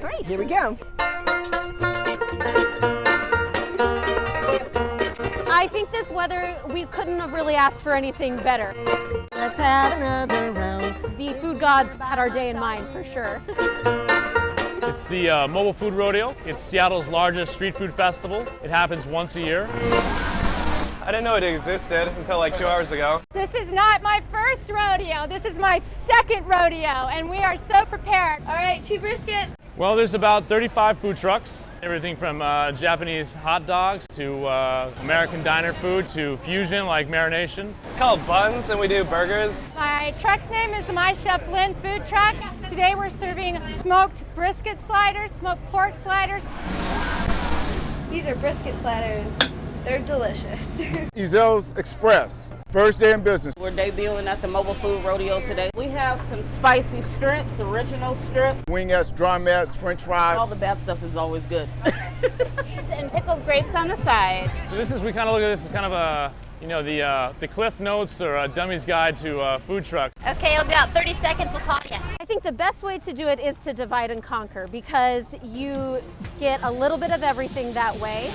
Great, here we go. I think this weather, we couldn't have really asked for anything better. Let's have another round. The food gods had our day in mind, for sure. It's the Mobile Food Rodeo. It's Seattle's largest street food festival. It happens once a year. I didn't know it existed until like 2 hours ago. This is not my first rodeo. This is my second rodeo, and we are so prepared. All right, 2 briskets. Well, there's about 35 food trucks. Everything from Japanese hot dogs to American diner food to fusion like marination. It's called Buns, and we do burgers. My truck's name is the My Chef Lynn Food Truck. Today we're serving smoked brisket sliders, smoked pork sliders. These are brisket sliders. They're delicious. Ezel's Express, first day in business. We're debuting at the Mobile Food Rodeo today. We have some spicy strips, original strips. Wingettes, drumettes, french fries. All the bad stuff is always good. And pickled grapes on the side. So we kind of look at this as kind of a, the Cliff Notes or a dummy's guide to food trucks. Okay, it'll be about 30 seconds, we'll call you. I think the best way to do it is to divide and conquer, because you get a little bit of everything that way.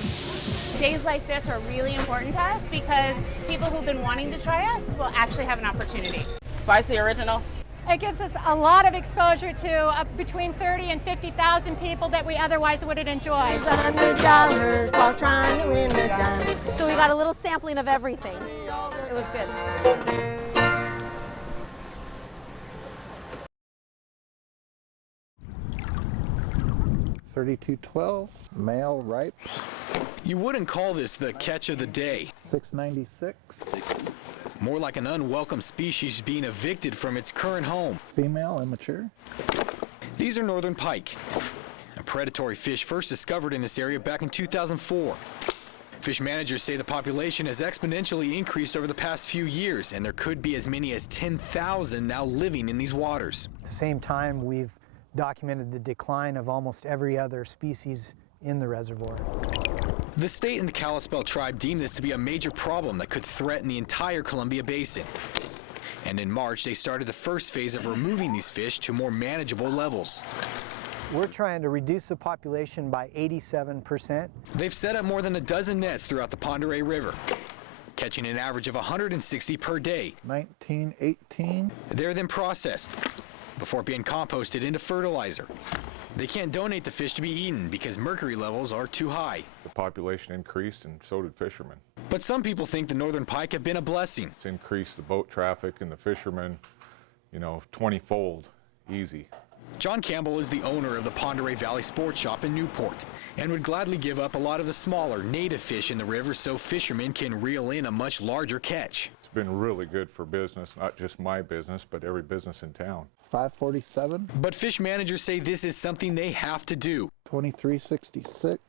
Days like this are really important to us because people who've been wanting to try us will actually have an opportunity. Spicy original. It gives us a lot of exposure to between 30 and 50,000 people that we otherwise wouldn't enjoy. $100 while trying to win the dime. So we got a little sampling of everything. It was good. 3212, male ripes. You wouldn't call this the catch of the day. 696. More like an unwelcome species being evicted from its current home. Female, immature. These are northern pike, a predatory fish first discovered in this area back in 2004. Fish managers say the population has exponentially increased over the past few years, and there could be as many as 10,000 now living in these waters. At the same time, we've documented the decline of almost every other species in the reservoir. The state and the Kalispel tribe deem this to be a major problem that could threaten the entire Columbia Basin. And in March, they started the first phase of removing these fish to more manageable levels. We're trying to reduce the population by 87%. They've set up more than a dozen nets throughout the Pend Oreille River, catching an average of 160 per day. 1918. They're then processed before being composted into fertilizer. They can't donate the fish to be eaten because mercury levels are too high. The population increased and so did fishermen. But some people think the northern pike have been a blessing. It's increased the boat traffic and the fishermen, 20-fold, easy. John Campbell is the owner of the Pend Oreille Valley Sports Shop in Newport and would gladly give up a lot of the smaller native fish in the river so fishermen can reel in a much larger catch. It's been really good for business, not just my business, but every business in town. 547. But fish managers say this is something they have to do. 2366.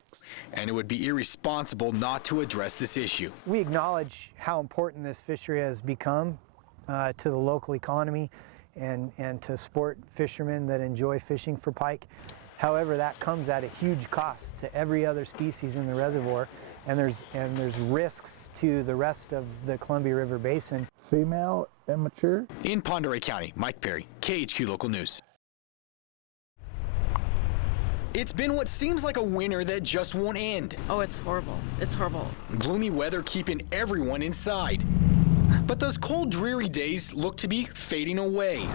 And it would be irresponsible not to address this issue. We acknowledge how important this fishery has become to the local economy and to sport fishermen that enjoy fishing for pike. However, that comes at a huge cost to every other species in the reservoir, and there's risks to the rest of the Columbia River Basin. Female, immature. In Pend Oreille County, Mike Perry, KHQ Local News. It's been what seems like a winter that just won't end. Oh, it's horrible. It's horrible. Gloomy weather keeping everyone inside. But those cold, dreary days look to be fading away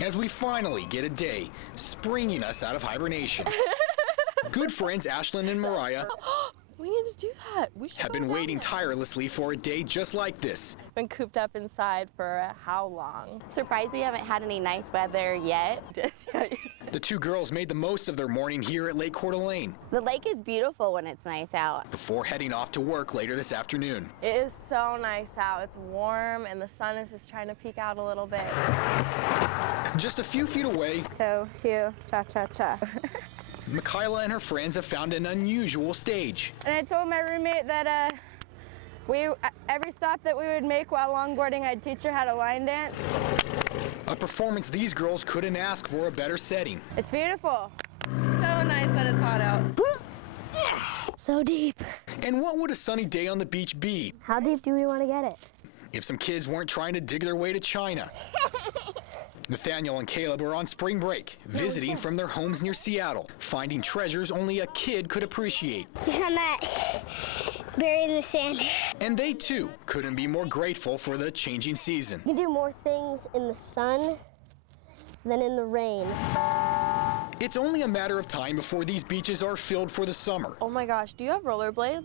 as we finally get a day springing us out of hibernation. Good friends Ashlyn and Mariah We need to do that. We should have been waiting tirelessly for a day just like this. Been cooped up inside for how long? Surprised we haven't had any nice weather yet. The two girls made the most of their morning here at Lake Coeur d'Alene. The lake is beautiful when it's nice out. Before heading off to work later this afternoon. It is so nice out. It's warm and the sun is just trying to peek out a little bit. Just a few feet away. Toe, heel, cha-cha-cha. Michaela and her friends have found an unusual stage. And I told my roommate that every stop that we would make while longboarding, I'd teach her how to line dance. A performance these girls couldn't ask for a better setting. It's beautiful. So nice that it's hot out. So deep. And what would a sunny day on the beach be? How deep do we want to get it? If some kids weren't trying to dig their way to China. Nathaniel and Caleb are on spring break, visiting from their homes near Seattle, finding treasures only a kid could appreciate. We found that buried in the sand. And they too couldn't be more grateful for the changing season. You can do more things in the sun than in the rain. It's only a matter of time before these beaches are filled for the summer. Oh my gosh, do you have rollerblades?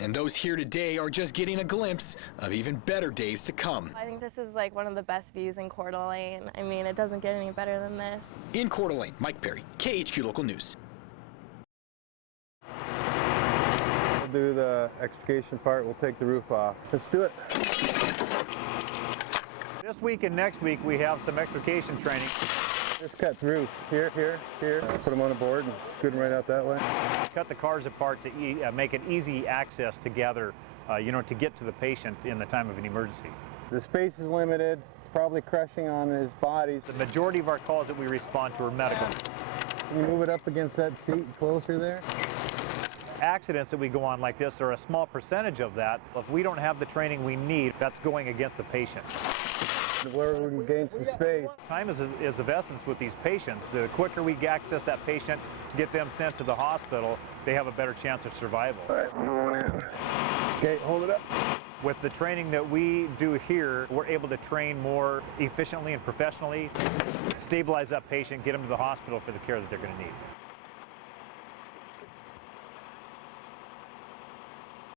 And those here today are just getting a glimpse of even better days to come. I think this is like one of the best views in Coeur d'Alene. I mean, it doesn't get any better than this. In Coeur d'Alene, Mike Perry, KHQ Local News. We'll do the extrication part. We'll take the roof off. Let's do it. This week and next week we have some extrication training. Just cut through here, put them on a board and scoot them right out that way. Cut the cars apart to make it easy access together, to get to the patient in the time of an emergency. The space is limited, probably crushing on his body. The majority of our calls that we respond to are medical. Can you move it up against that seat closer there? Accidents that we go on like this are a small percentage of that. If we don't have the training we need, that's going against the patient. Where we can gain some space. Time is of essence with these patients. The quicker we access that patient, get them sent to the hospital, they have a better chance of survival. All right, going in. Okay, hold it up. With the training that we do here, we're able to train more efficiently and professionally, stabilize that patient, get them to the hospital for the care that they're going to need.